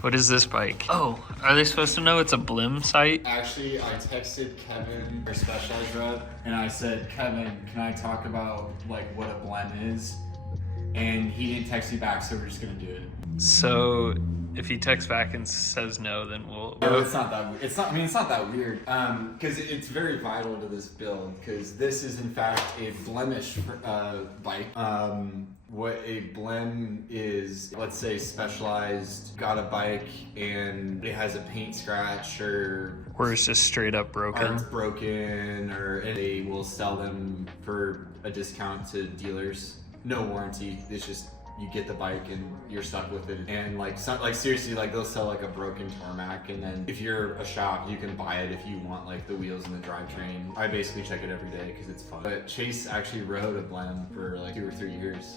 What is this bike? Oh, are they supposed to know it's a blem site? Actually, I texted Kevin, our Specialized rep, and I said, Kevin, can I talk about like what a blem is? And he didn't text me back, so we're just gonna do it. So if he texts back and says no, then we'll. No, it's not that. It's not. I mean, it's not that weird. Because it's very vital to this build. Because this is in fact a blemish bike. What a blem is, let's say Specialized got a bike and it has a paint scratch or it's just straight up broken. It's broken, or they will sell them for a discount to dealers. No warranty. It's just you get the bike and you're stuck with it. And like seriously, like they'll sell like a broken tarmac, and then if you're a shop, you can buy it if you want like the wheels and the drivetrain. I basically check it every day because it's fun. But Chase actually rode a blem for like 2 or 3 years.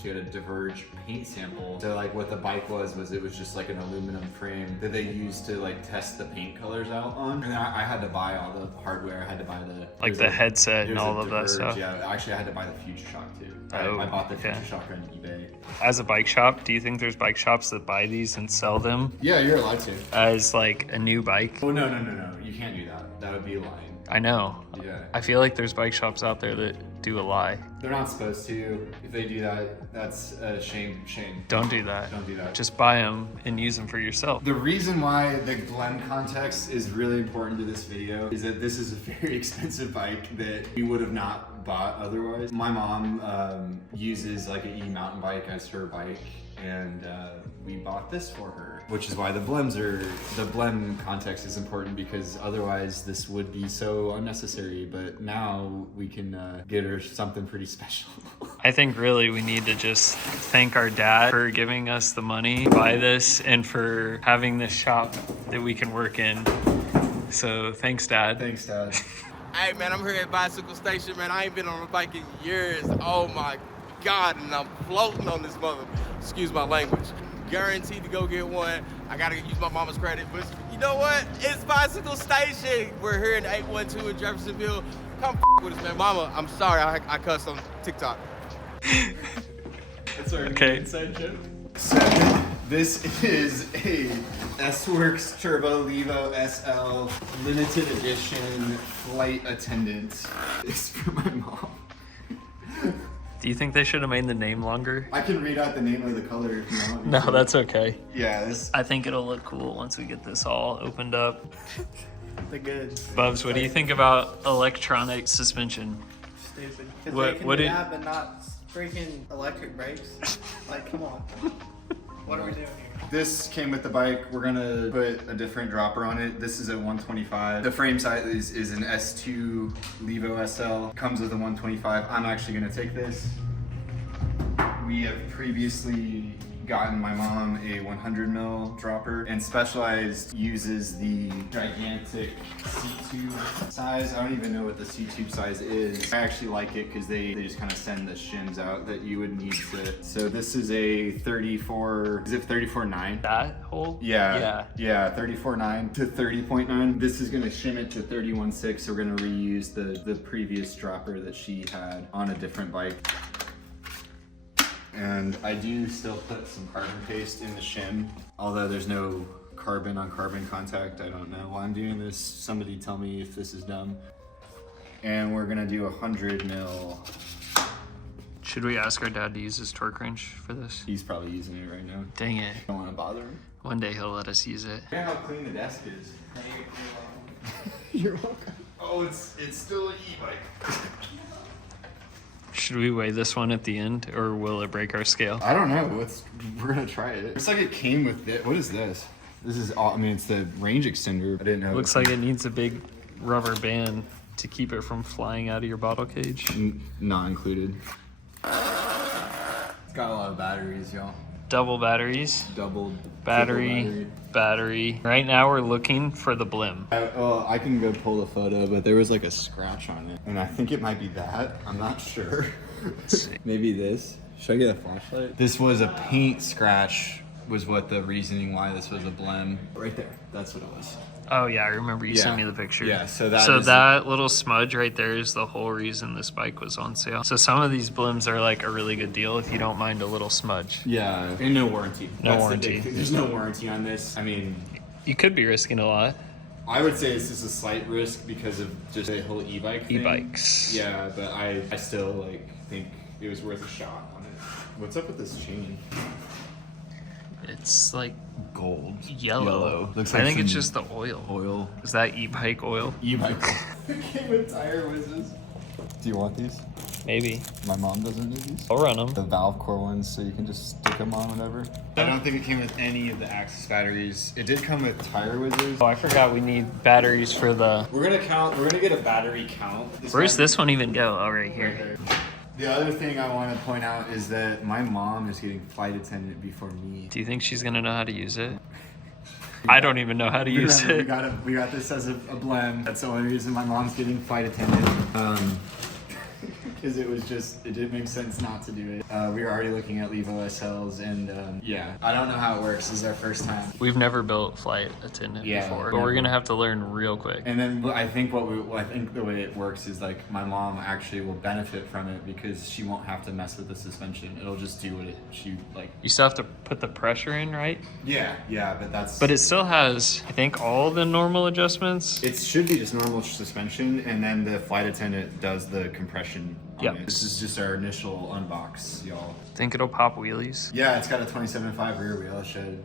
She had a Diverge paint sample. So like what the bike was it was just like an aluminum frame that they used to like test the paint colors out on. And I had to buy all the hardware. I had to buy the headset and all of that stuff. Yeah, actually I had to buy the Future Shock too. Oh, I bought the Future Shock on eBay. As a bike shop, do you think there's bike shops that buy these and sell them? Yeah, you're allowed to. As like a new bike? Oh no, you can't do that. That would be lying. I know. Yeah. I feel like there's bike shops out there that do a lie. They're not supposed to. If they do that, that's a shame. Don't do that. Don't do that. Just buy them and use them for yourself. The reason why the blem context is really important to this video is that this is a very expensive bike that we would have not bought otherwise. My mom uses like an e-mountain bike as her bike, and we bought this for her, which is why the blem context is important, because otherwise this would be so unnecessary. But now we can get her something pretty special. I think really we need to just thank our dad for giving us the money to buy this and for having this shop that we can work in. So thanks, Dad. Thanks, Dad. Hey man, I'm here at Bicycle Station, man. I ain't been on a bike in years. Oh my God, and I'm floating on this mother. Excuse my language. Guaranteed to go get one. I gotta use my mama's credit, but you know what? It's Bicycle Station. We're here in 812 in Jeffersonville. Come with us, man. Mama, I'm sorry I cussed on TikTok. That's our Okay. inside joke. So this is a S-Works Turbo Levo SL limited edition flight attendant. It's for my mom. Do you think they should have made the name longer? I can read out the name of the color if you want. No, that's okay. Yeah, this. I think it'll look cool once we get this all opened up. They're good. Bubs, what do you think about electronic suspension? Stupid. Because What- they can what do did- that, but not freaking electric brakes. Like, come on. What are we doing here? This came with the bike. We're gonna put a different dropper on it. This is a 125. The frame size is an S2 Levo SL. Comes with a 125. I'm actually gonna take this. We have previously gotten my mom a 100 mil dropper, and Specialized uses the gigantic C-tube size. I don't even know what the C-tube size is. I actually like it because they just kind of send the shims out that you would need to. So this is a 34, is it 34.9? That hole? Yeah, 34.9 to 30.9. This is gonna shim it to 31.6, so we're gonna reuse the previous dropper that she had on a different bike. And I do still put some carbon paste in the shim, although there's no carbon on carbon contact. I don't know why I'm doing this. Somebody tell me if this is dumb. And we're gonna do 100 mil. Should we ask our dad to use his torque wrench for this? He's probably using it right now. Dang it. Don't wanna bother him. One day he'll let us use it. Yeah, how clean the desk is. You're welcome. Oh, it's still an e-bike. Should we weigh this one at the end, or will it break our scale? I don't know. We're gonna try it. Looks like it came with it. What is this? This is all. I mean, it's the range extender. I didn't know. Looks like it needs a big rubber band to keep it from flying out of your bottle cage. Not included. It's got a lot of batteries, y'all. Double batteries. Double Battery. Right now we're looking for the blem. Well, I can go pull the photo, but there was like a scratch on it, and I think it might be that. I'm not sure. Maybe this. Should I get a flashlight? This was a paint scratch. Was what the reasoning why this was a blem. Right there. That's what it was. Oh yeah, I remember you sent me the picture. Yeah, so that little smudge right there is the whole reason this bike was on sale. So some of these blims are like a really good deal if you don't mind a little smudge. Yeah, and no warranty. No That's warranty. the big thing. There's no warranty on this. I mean, You could be risking a lot. I would say this is a slight risk because of just the whole e-bike thing. E-bikes. Yeah, but I still like think it was worth a shot on it. What's up with this chain? It's like Gold. yellow. Looks I like think it's some just the oil. oil. Is that e-bike oil? E-bike. It came with tire whizzes. Do you want these? Maybe. My mom doesn't need these. I'll run them. The valve core ones, so you can just stick them on whatever. I don't think it came with any of the Axis batteries. It did come with tire whizzes. Oh, I forgot we need batteries for the... We're gonna get a battery count. Where's this one even go? Oh, right here. The other thing I want to point out is that my mom is getting flight attendant before me. Do you think she's gonna know how to use it? I don't even know how to use We it. got this as a blem. That's the only reason my mom's getting flight attendant. Because it didn't make sense not to do it. We were already looking at Levo SLs and yeah, I don't know how it works. This is our first time. We've never built flight attendant before, but we're gonna have to learn real quick. And then I think the way it works is like my mom actually will benefit from it because she won't have to mess with the suspension. It'll just do what she like. You still have to put the pressure in, right? Yeah, but But it still has, I think, all the normal adjustments. it should be just normal suspension, and then the flight attendant does the compression. Yep. This is just our initial unbox, y'all. Think it'll pop wheelies. Yeah, it's got a 27.5 rear wheel. It should.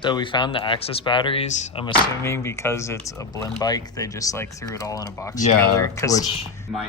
So we found the Axis batteries. I'm assuming because it's a blem bike, they just like threw it all in a box together.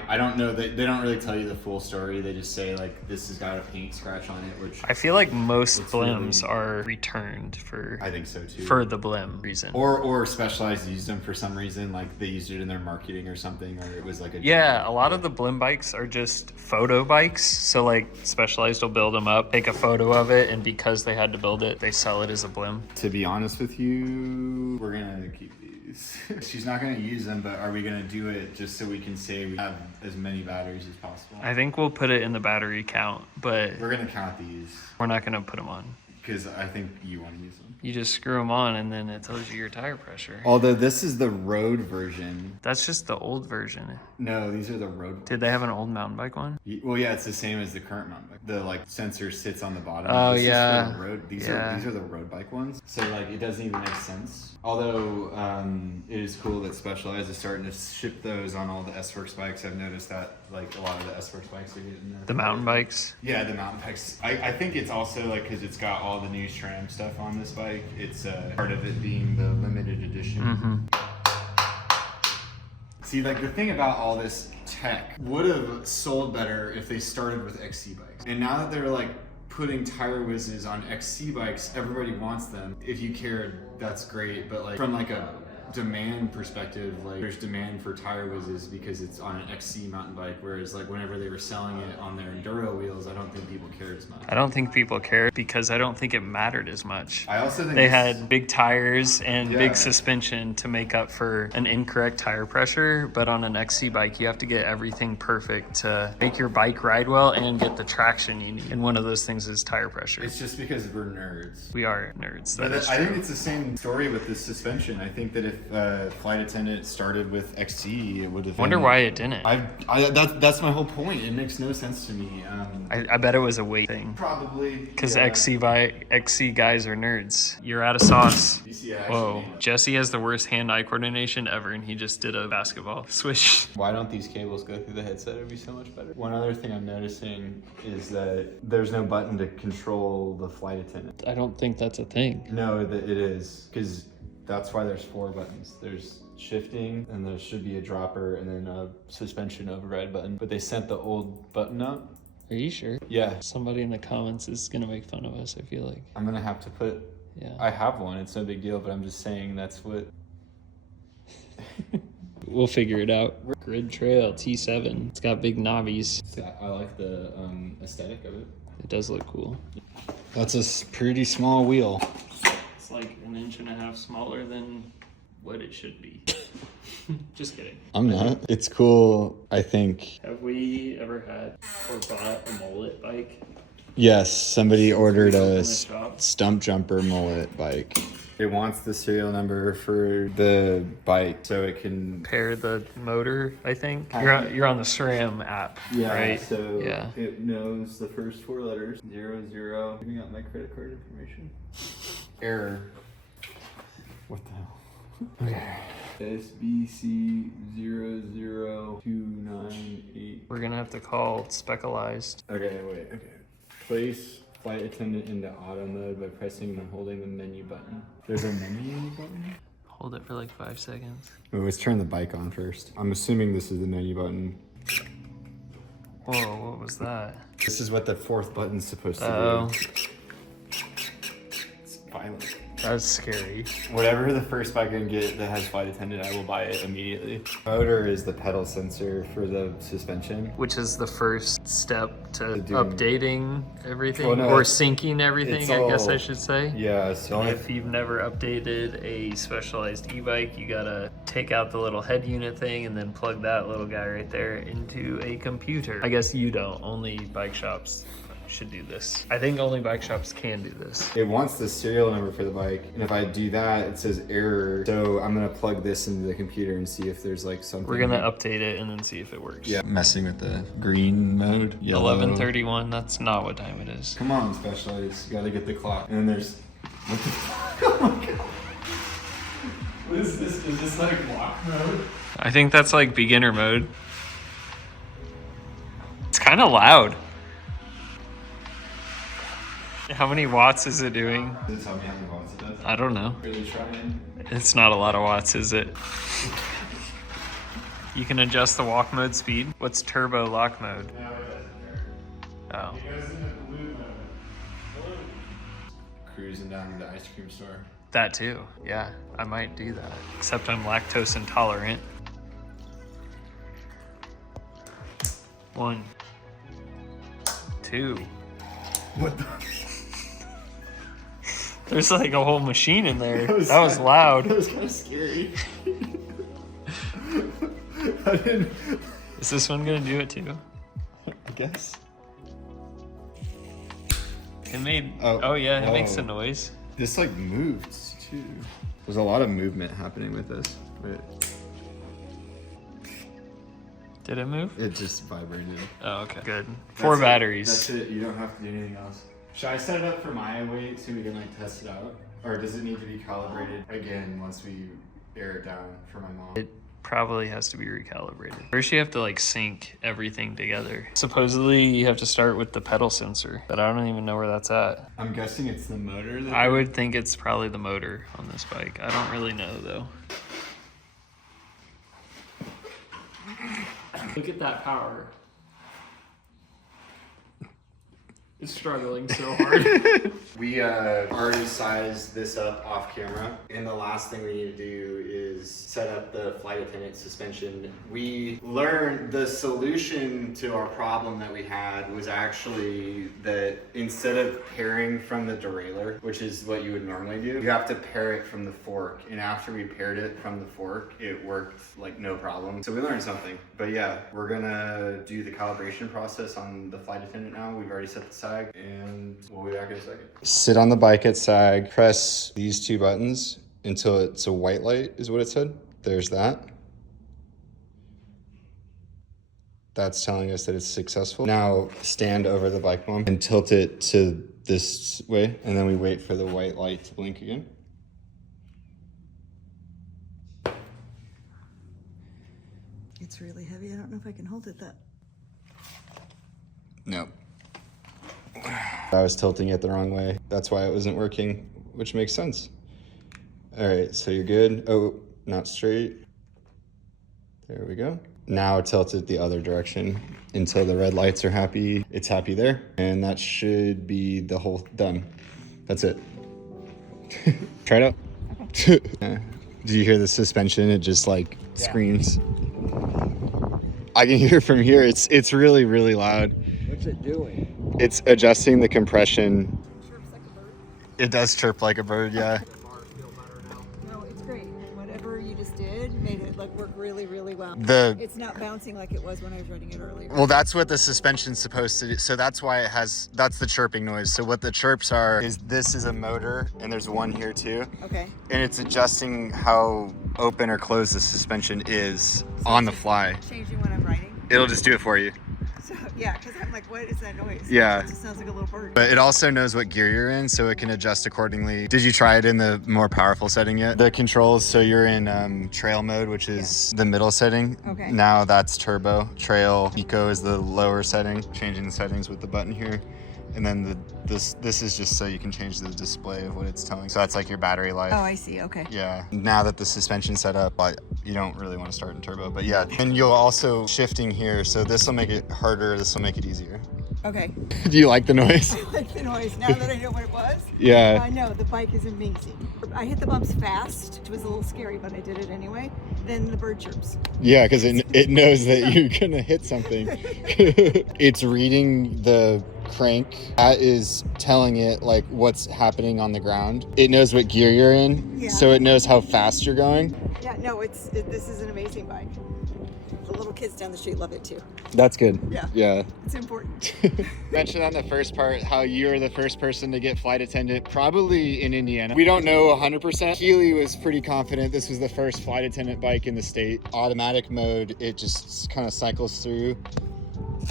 I don't know. They don't really tell you the full story. They just say like this has got a paint scratch on it, which I feel like most It's blems really- are returned for I think so too. for the blem reason. Or Specialized used them for some reason, like they used it in their marketing or something, or it was like a Yeah, a lot of the blem bikes are just photo bikes. So like Specialized will build them up, take a photo of it, and because they had to build it, they sell it as a blem. To be honest with you, we're gonna keep these. She's not gonna use them, but are we gonna do it just so we can say we have as many batteries as possible? I think we'll put it in the battery count, but We're gonna count these we're not gonna put them on. because I think you want to use them. You just screw them on and then it tells you your tire pressure. Although this is the road version. That's just the old version. No, these are the road. Did they have an old mountain bike one? Well, yeah, it's the same as the current mountain bike. The like sensor sits on the bottom. Oh, This is for yeah. the road. These Yeah. are the road bike ones. So like it doesn't even make sense. Although it is cool that Specialized is starting to ship those on all the S-Works bikes. I've noticed that like a lot of the S-Works bikes are getting The mountain bikes? Yeah, the mountain bikes. I think it's also like because it's got all the new SRAM stuff on this bike. It's part of it being the limited edition. See, like the thing about all this tech would have sold better if they started with XC bikes. And now that they're like putting tire whizzes on XC bikes, everybody wants them. If you care, that's great. But like from like a demand perspective, like there's demand for tire whizzes because it's on an XC mountain bike, whereas like whenever they were selling it on their enduro wheels, I don't think people cared as much. I don't think people care because I don't think it mattered as much. I also think They this- had big tires and Yeah. big suspension to make up for an incorrect tire pressure, but on an XC bike, you have to get everything perfect to make your bike ride well and get the traction you need. And one of those things is tire pressure. It's just because we're nerds. We are nerds. That But is I think true. it's the same story with this suspension. I think that if Flight Attendant started with XC, it would have. Wonder why it didn't. That's my whole point. It makes no sense to me. I bet it was a weight thing. Probably Because yeah. XC guys are nerds. You're out of sauce. You see, I Whoa. actually- Jesse has the worst hand-eye coordination ever, and he just did a basketball swish. Why don't these cables go through the headset? It would be so much better. One other thing I'm noticing is that there's no button to control the Flight Attendant. I don't think that's a thing. No, it is because that's why there's 4 buttons. There's shifting, and there should be a dropper, and then a suspension override button. But they sent the old button up. Are you sure? Yeah, Somebody in the comments is gonna make fun of us, I feel like. I'm gonna have to put. Yeah. I have one. It's no big deal, but I'm just saying that's what. We'll figure it out. Grid Trail T7. It's got big knobbies. I like the aesthetic of it. It does look cool. That's a pretty small wheel. It's like 1.5 inches smaller than what it should be. Just kidding. I'm not. It's cool. I think. Have we ever had or bought a mullet bike? Yes, somebody ordered In a the shop? stump jumper mullet bike. It wants the serial number for the bike so it can Pair the motor, I think. You're on the SRAM app, right? So Yeah. it knows the first 4 letters. 00. Giving out my credit card information. Error. What the hell? Okay. SBC 00298. We're gonna have to call Specialized. Okay, wait. Okay. Place flight attendant into auto mode by pressing and holding the menu button. There's a menu button? Hold it for like 5 seconds. Wait, let's turn the bike on first. I'm assuming this is the menu button. Whoa, what was that? This is what the 4th button's supposed to Oh, do. It's violent. that's scary. Whatever the first bike I can get that has flight attendant, I will buy it immediately. Motor is the pedal sensor for the suspension. Which is the first step to doing- updating everything, Well, no, or it's- syncing everything, it's I guess I all- should say. Yeah, so If you've never updated a Specialized e-bike, you gotta take out the little head unit thing and then plug that little guy right there into a computer. I guess you don't, only bike shops should do this. I think only bike shops can do this. it wants the serial number for the bike, and if I do that, it says error. So I'm gonna plug this into the computer and see if there's like something. We're gonna update it and then see if it works. Yeah, messing with the green mode. Yellow. 11:31, that's not what time it is. Come on, Specialized. You gotta get the clock. And then there's. What the Oh my god. What is this? Is this like walk mode? I think that's like beginner mode. It's kind of loud. How many watts is it doing? Does it tell me how many watts it does? I don't know. Really trying. It's not a lot of watts, is it? You can adjust the walk mode speed. What's turbo lock mode? No, it doesn't. Oh. It goes into blue mode. Cruising down to the ice cream store. That too. Yeah, I might do that. Except I'm lactose intolerant. 1, 2. What the? There's like a whole machine in there. That was That loud. was kind of scary. I didn't. Is this one gonna do it too? I guess. It made. Oh. Oh yeah, it Oh. makes a noise. This like moves too. There's a lot of movement happening with this. Wait, Did it move? it just vibrated. Oh, okay. Good. 4 batteries. That's it. You don't have to do anything else. Should I set it up for my weight so we can like test it out, or does it need to be calibrated again once we air it down for my mom? It probably has to be recalibrated. First, you have to like sync everything together. Supposedly, you have to start with the pedal sensor, but I don't even know where that's at. I'm guessing it's the motor. That I would think it's probably the motor on this bike. I don't really know though. Look at that power. It's struggling so hard. We already sized this up off camera, and the last thing we need to do is set up the flight attendant suspension. We learned the solution to our problem that we had was actually that instead of pairing from the derailleur, which is what you would normally do, you have to pair it from the fork. And after we paired it from the fork, it worked like no problem. So we learned something. But yeah, we're gonna do the calibration process on the flight attendant now. We've already set the sag, and we'll be back in a second. Sit on the bike at sag, press these 2 buttons until it's a white light is what it said. There's that. That's telling us that it's successful. Now stand over the bike mom and tilt it to this way, and then we wait for the white light to blink again. It's really heavy. I don't know if I can hold it that. No. I was tilting it the wrong way. That's why it wasn't working, which makes sense. All right, so you're good. Oh, not straight. There we go. Now tilt it the other direction until the red lights are happy. It's happy there. And that should be the whole done. That's it. Try it out. Do you hear the suspension? It just like screams. I can hear from here. It's really, really loud. What's it doing? It's adjusting the compression. Chirps like a bird. It does chirp like a bird, yeah. No, it's great. Whatever you just did made it like work really, really well. It's not bouncing like it was when I was riding it earlier. Well, that's what the suspension's supposed to do. So that's why that's the chirping noise. So what the chirps are is this is a motor, and there's one here too. Okay. And it's adjusting how open or closed the suspension is on the fly. Changing when I'm riding. It'll just do it for you. So yeah, because I'm like, what is that noise? Yeah. It just sounds like a little bird. But it also knows what gear you're in, so it can adjust accordingly. Did you try it in the more powerful setting yet? The controls, so you're in trail mode, which is the middle setting. Okay. Now that's turbo. Trail, eco is the lower setting. Changing the settings with the button here. And then this is just so you can change the display of what it's telling. So that's like your battery life. Oh, I see. Okay. Yeah. Now that the suspension's set up, you don't really want to start in turbo, but yeah. And you'll also shifting here, so this will make it harder. This will make it easier. Okay. Do you like the noise? I like the noise now that I know what it was. Yeah. I know the bike is amazing. I hit the bumps fast. It was a little scary, but I did it anyway. Then the bird chirps. Yeah, because it knows that you're gonna hit something. It's reading the crank. That is telling it like what's happening on the ground. It knows what gear you're in, Yeah. so it knows how fast you're going. Yeah, no, this is an amazing bike. The little kids down the street love it too. That's good. Yeah. Yeah. It's important. Mentioned on the first part how you're the first person to get flight attendant, probably in Indiana. We don't know 100%. Keely was pretty confident this was the first flight attendant bike in the state. Automatic mode, it just kind of cycles through.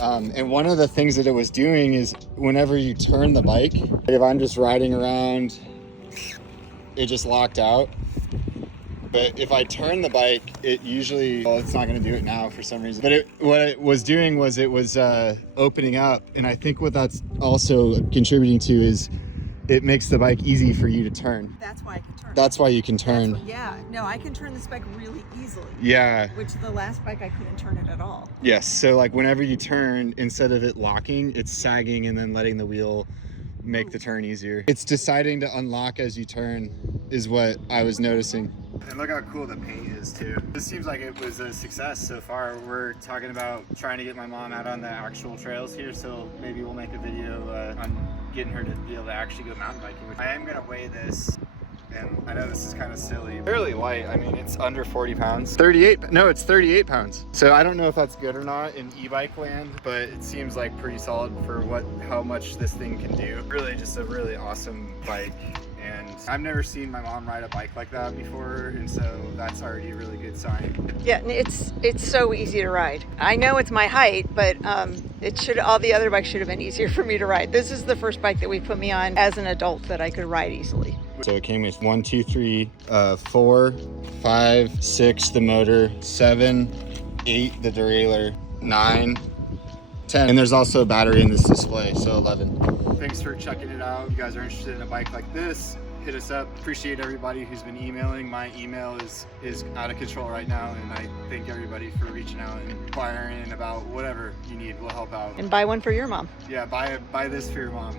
And one of the things that it was doing is whenever you turn the bike, if I'm just riding around, it just locked out. But if I turn the bike, it usually, well, it's not going to do it now for some reason. But what it was doing was it was opening up. And I think what that's also contributing to is it makes the bike easy for you to turn. That's why I can turn. That's why you can turn. Yeah, no, I can turn this bike really easily. Yeah. Which the last bike I couldn't turn it at all. Yes. So like whenever you turn, instead of it locking, it's sagging and then letting the wheel make the turn easier. It's deciding to unlock as you turn is what I was noticing. And look how cool the paint is too. This seems like it was a success so far. We're talking about trying to get my mom out on the actual trails here, so maybe we'll make a video on getting her to be able to actually go mountain biking. I am gonna weigh this, and I know this is kind of silly. Fairly light. I mean, it's under 40 pounds. 38, no, it's 38 pounds. So I don't know if that's good or not in e-bike land, but it seems like pretty solid for how much this thing can do. Really just a really awesome bike. And I've never seen my mom ride a bike like that before, and so that's already a really good sign. Yeah, it's so easy to ride. I know it's my height, but all the other bikes should have been easier for me to ride. This is the first bike that we put me on as an adult that I could ride easily. So it came with 1, 2, 3, 4, 5, 6 the motor, 7, 8 the derailleur, 9, 10. And there's also a battery in this display, so 11. Thanks for checking it out. If you guys are interested in a bike like this, hit us up. Appreciate everybody who's been emailing. My email is out of control right now, and I thank everybody for reaching out and inquiring about whatever you need. We'll help out. And buy one for your mom. Yeah, buy this for your mom.